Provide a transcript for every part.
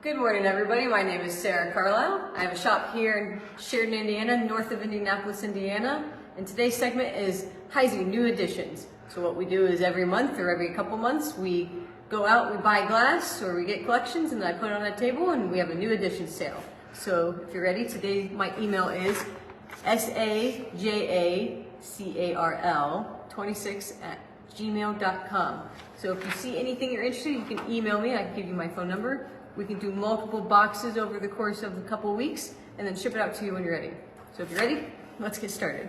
Good morning, everybody. My name is Sarah Carlisle. I have a shop here in Sheridan, Indiana, north of Indianapolis, Indiana. And today's segment is Heisey New Additions. So what we do is every month or every couple months, we go out, we buy glass, or we get collections, and I put it on a table, and we have a new edition sale. So if you're ready, today my email is sajacarl26@gmail.com. So if you see anything you're interested in, you can email me. I can give you my phone number. We can do multiple boxes over the course of a couple weeks and then ship it out to you when you're ready. So if you're ready, let's get started.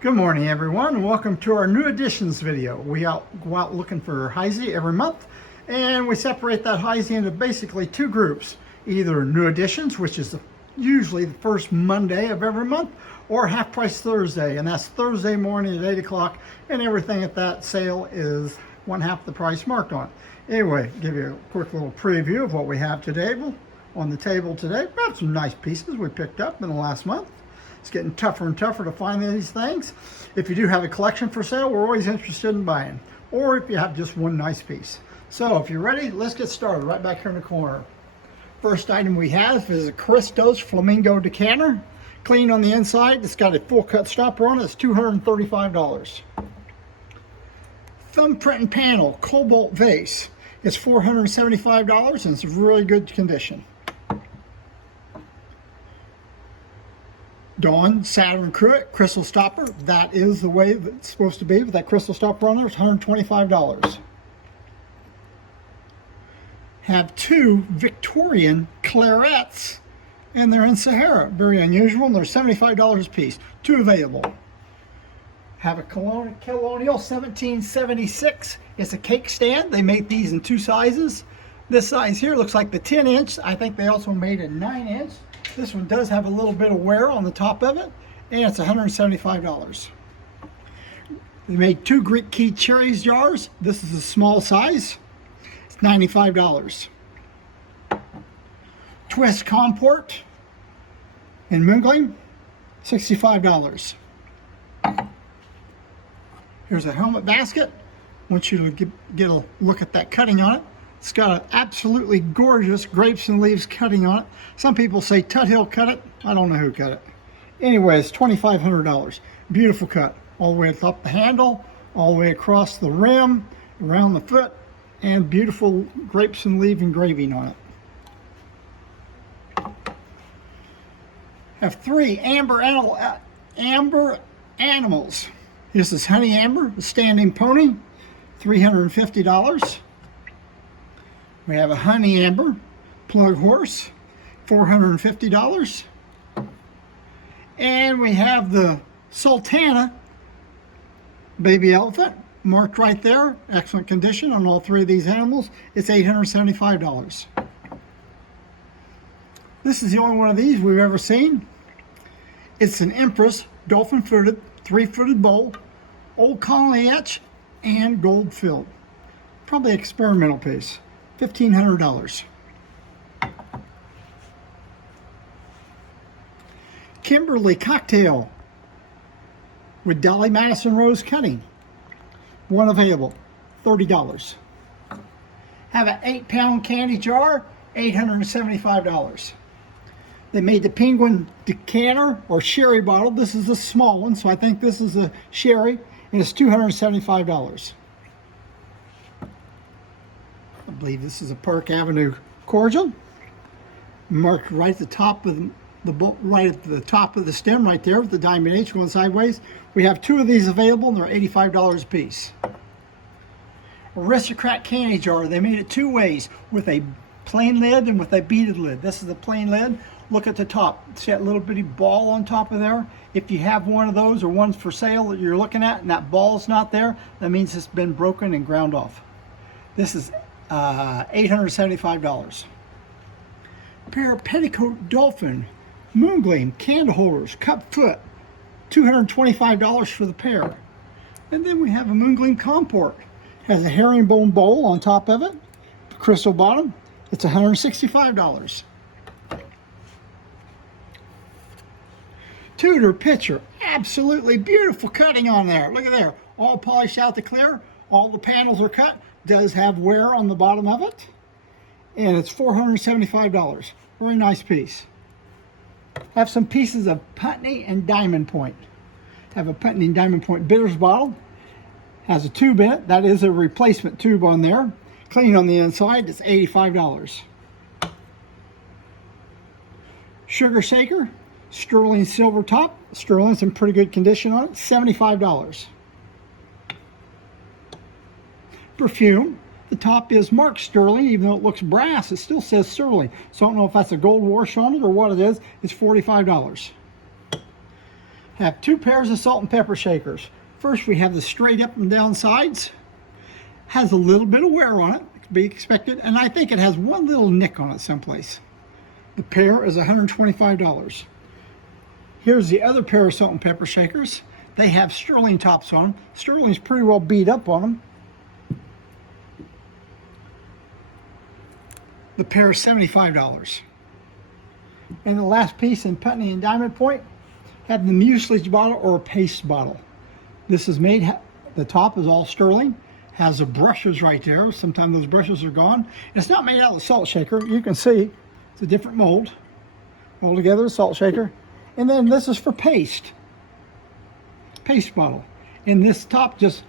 Good morning, everyone. Welcome to our new additions video. We go out looking for Heisey every month, and we separate that Heisey into basically two groups. Either new additions, which is usually the first Monday of every month, or half price Thursday, and that's Thursday morning at 8 o'clock, and everything at that sale is one half the price marked on. Anyway, give you a quick little preview of what we have today on the table today. We have some nice pieces we picked up in the last month. It's getting tougher and tougher to find these things. If you do have a collection for sale, we're always interested in buying, or if you have just one nice piece. So if you're ready, let's get started right back here in the corner. First item we have is a Christos Flamingo decanter. Clean on the inside. It's got a full cut stopper on it. It's $235. Thumbprint and panel cobalt vase. It's $475 and it's really good condition. Dawn Saturn Cruet crystal stopper. That is the way that it's supposed to be with that crystal stopper on there. It's $125. Have two Victorian clarets, and they're in Sahara. Very unusual, and they're $75 a piece. Two available. Have a Colonial 1776. It's a cake stand. They make these in two sizes. This size here looks like the 10-inch. I think they also made a 9-inch. This one does have a little bit of wear on the top of it, and it's $175. They made two Greek key cherries jars. This is a small size. It's $95. Twist comport in Moongleam, $65. Here's a helmet basket. I want you to get a look at that cutting on it. It's got an absolutely gorgeous grapes and leaves cutting on it. Some people say Tuthill cut it. I don't know who cut it. Anyway, it's $2,500. Beautiful cut. All the way up the handle, all the way across the rim, around the foot, and beautiful grapes and leaf engraving on it. Have three amber animals. This is Honey Amber, the standing pony, $350. We have a Honey Amber plug horse, $450. And we have the Sultana baby elephant, marked right there. Excellent condition on all three of these animals. It's $875. This is the only one of these we've ever seen. It's an Empress dolphin-footed, 3-footed bowl, old colony etch, and gold filled. Probably an experimental piece. $1,500. Kimberly cocktail with Dolly Madison rose cutting. One available, $30. Have an 8-pound candy jar, $875. They made the penguin decanter or sherry bottle. This is a small one, so I think this is a sherry, and it's $275. I believe this is a Park Avenue cordial, marked right at the top of the stem, right there with the diamond H going sideways. We have two of these available, and they're $85 a piece. Aristocrat candy jar. They made it two ways, with a plain lid and with a beaded lid. This is the plain lid. Look at the top. See that little bitty ball on top of there? If you have one of those or one's for sale that you're looking at and that ball's not there, that means it's been broken and ground off. This is $875. A pair of petticoat dolphin moongleam candle holders, cup foot, $225 for the pair. And then we have a moongleam comport. Has a herringbone bowl on top of it, crystal bottom. It's $165. Tudor pitcher, absolutely beautiful cutting on there. Look at there, all polished out to clear. All the panels are cut. Does have wear on the bottom of it. and it's $475. Very nice piece. Have some pieces of Putney and Diamond Point. Have a Putney and Diamond Point bitters bottle. Has a tube in it. That is a replacement tube on there. Clean on the inside. It's $85. Sugar shaker, sterling silver top. Sterling's in pretty good condition on it. $75. Perfume. The top is marked sterling, even though it looks brass, it still says sterling. So I don't know if that's a gold wash on it or what it is. It's $45. Have two pairs of salt and pepper shakers. First, we have the straight up and down sides. Has a little bit of wear on it, to be expected, and I think it has one little nick on it someplace. The pair is $125. Here's the other pair of salt and pepper shakers. They have sterling tops on them. Sterling's pretty well beat up on them. The pair is $75. And the last piece in Putney and Diamond Point, have the mucilage bottle or a paste bottle. This is made, the top is all sterling, has the brushes right there. Sometimes those brushes are gone. It's not made out of the salt shaker. You can see it's a different mold. Altogether, a salt shaker. And then this is for paste bottle. And this top just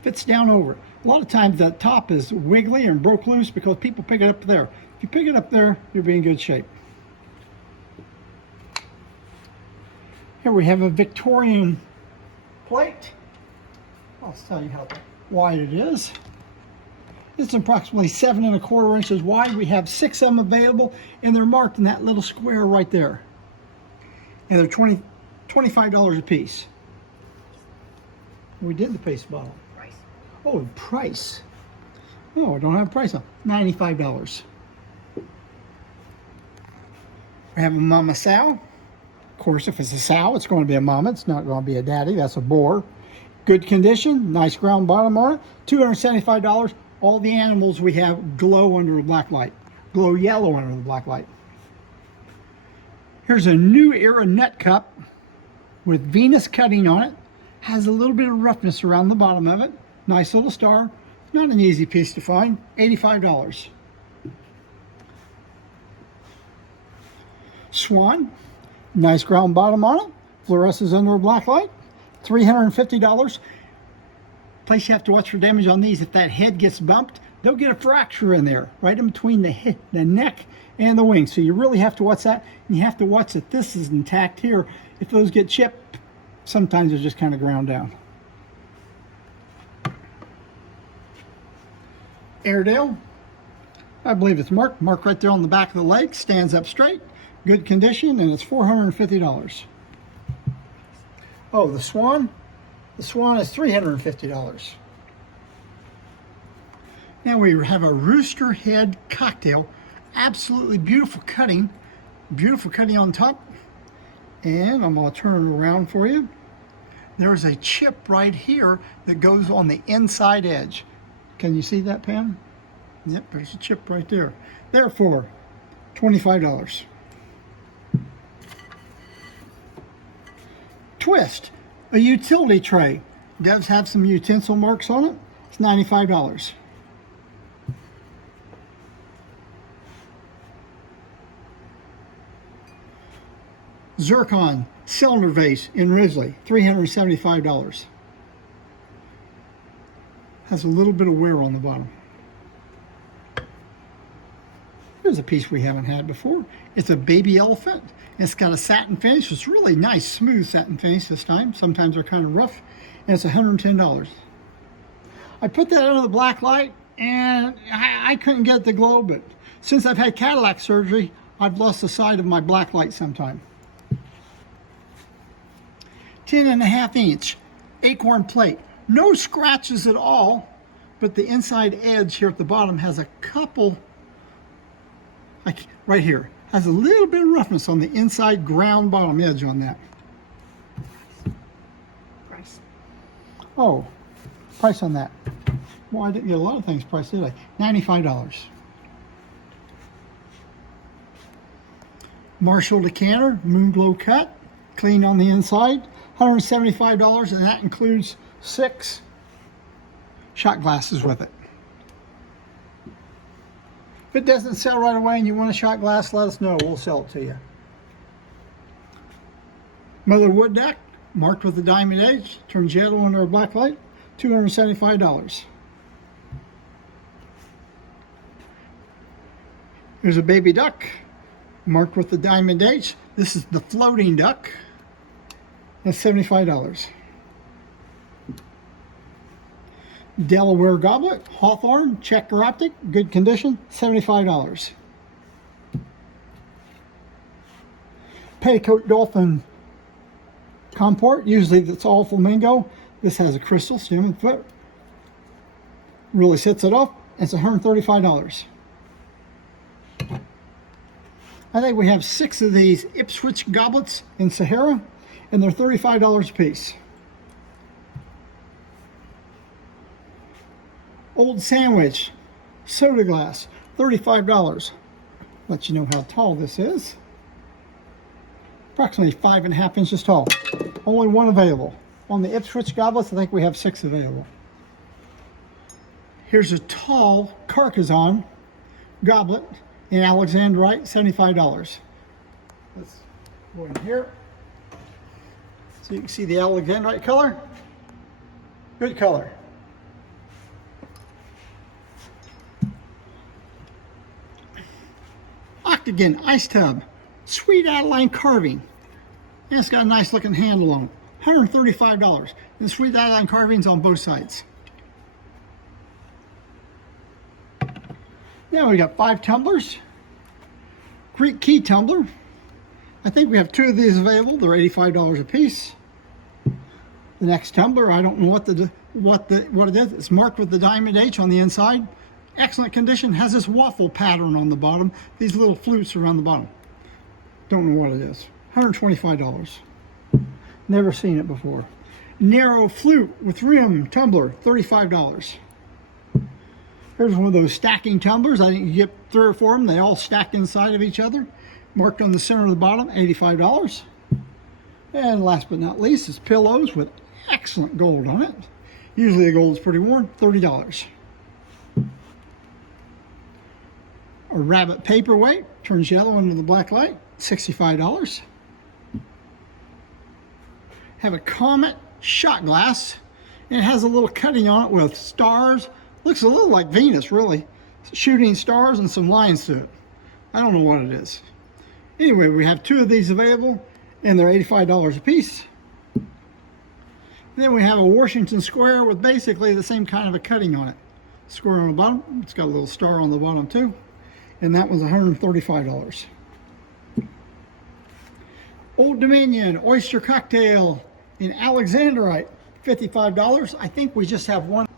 fits down over it. A lot of times that top is wiggly and broke loose because people pick it up there. If you pick it up there, you'll be in good shape. Here we have a Victorian plate. I'll tell you how wide it is. It's approximately 7 1/4 inches wide. We have 6 of them available, and they're marked in that little square right there. And they're $25 a piece. We did the paste bottle. Price. Oh, price. Oh, I don't have a price on it. $95. We have a mama sow. Of course, if it's a sow, it's going to be a mama. It's not going to be a daddy. That's a boar. Good condition. Nice ground bottom on it. $275. All the animals we have glow under the black light. Glow yellow under the black light. Here's a new era nut cup with Venus cutting on it. Has a little bit of roughness around the bottom of it. Nice little star. Not an easy piece to find. $85. Swan. Nice ground bottom on it. Fluoresces under a black light. $350. Place you have to watch for damage on these. If that head gets bumped, they'll get a fracture in there, right in between the head, the neck and the wing. So you really have to watch that. And you have to watch that this is intact here. If those get chipped, sometimes they're just kind of ground down. Airedale. I believe it's marked right there on the back of the leg. Stands up straight. Good condition, and it's $450. Oh, the Swan. The Swan is $350. Now we have a rooster head cocktail. Absolutely beautiful cutting. Beautiful cutting on top. And I'm going to turn it around for you. There's a chip right here that goes on the inside edge. Can you see that, Pam? Yep, there's a chip right there. Therefore, $25. Twist, a utility tray. Does have some utensil marks on it. It's $95. Zircon cylinder vase in Risley, $375. Has a little bit of wear on the bottom. Here's a piece we haven't had before. It's a baby elephant. It's got a satin finish. It's really nice, smooth satin finish this time. Sometimes they're kind of rough. And it's $110. I put that under the black light, and I couldn't get it to glow, but since I've had cataract surgery, I've lost the sight of my black light sometime. 10.5 inch acorn plate. No scratches at all, but the inside edge here at the bottom has a couple, like right here, has a little bit of roughness on the inside ground bottom edge on that. Price. Oh, price on that. Well, I didn't get a lot of things priced, did I? $95. Marshall decanter, Moonglow cut, clean on the inside, $175, and that includes 6 shot glasses with it. it doesn't sell right away and you want a shot glass, let us know. We'll sell it to you. Mother wood deck, marked with the diamond edge, turns yellow under a black light, $275. Here's a baby duck, marked with the diamond edge. This is the floating duck. That's $75. Delaware goblet, Hawthorne, checker optic, good condition, $75. Petticoat dolphin comport, usually that's all flamingo. This has a crystal stem and foot. Really sets it off. It's $135. I think we have 6 of these Ipswich goblets in Sahara, and they're $35 a piece. Old sandwich, soda glass, $35. Let you know how tall this is. Approximately 5.5 inches tall. Only one available. On the Ipswich goblets, I think we have 6 available. Here's a tall Carcassonne goblet in Alexandrite, $75. Let's go in here. So you can see the Alexandrite color. Good color. Octagon ice tub, Sweet Adeline carving. And it's got a nice looking handle on it. $135. And Sweet Adeline carvings on both sides. Now we got 5 tumblers. Greek key tumbler. I think we have 2 of these available. They're $85 a piece. The next tumbler, I don't know what it is. It's marked with the diamond H on the inside. Excellent condition. Has this waffle pattern on the bottom. These little flutes around the bottom. Don't know what it is. $125. Never seen it before. Narrow flute with rim tumbler, $35. Here's one of those stacking tumblers. I think you get 3 or 4 of them. They all stack inside of each other. Marked on the center of the bottom, $85. And last but not least is pillows with excellent gold on it. Usually the gold is pretty worn, $30. A rabbit paperweight, turns yellow under the black light, $65. Have a Comet shot glass, and it has a little cutting on it with stars. Looks a little like Venus, really. Shooting stars and some lines to it. I don't know what it is. Anyway, we have 2 of these available, and they're $85 a piece. Then we have a Washington square with basically the same kind of a cutting on it. Square on the bottom. It's got a little star on the bottom too. And that was $135. Old Dominion oyster cocktail in Alexandrite, $55. I think we just have one.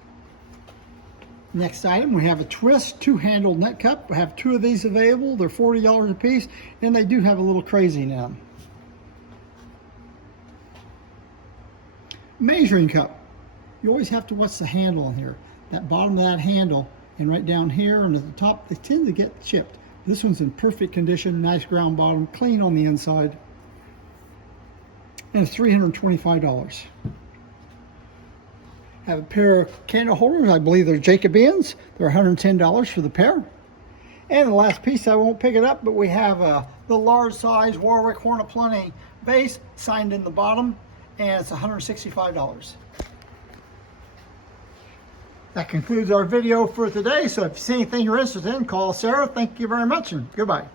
Next item, we have a twist 2-handled nut cup. We have 2 of these available. They're $40 a piece, and they do have a little crazy in them. Measuring cup. You always have to watch the handle on here. That bottom of that handle, and right down here and at the top, they tend to get chipped. This one's in perfect condition, nice ground bottom, clean on the inside, and it's $325. Have a pair of candle holders. I believe they're Jacobeans. They're $110 for the pair. And the last piece, I won't pick it up, but we have the large size Warwick Hornet Plenty vase signed in the bottom, and it's $165. That concludes our video for today. So if you see anything you're interested in, call Sarah. Thank you very much, and goodbye.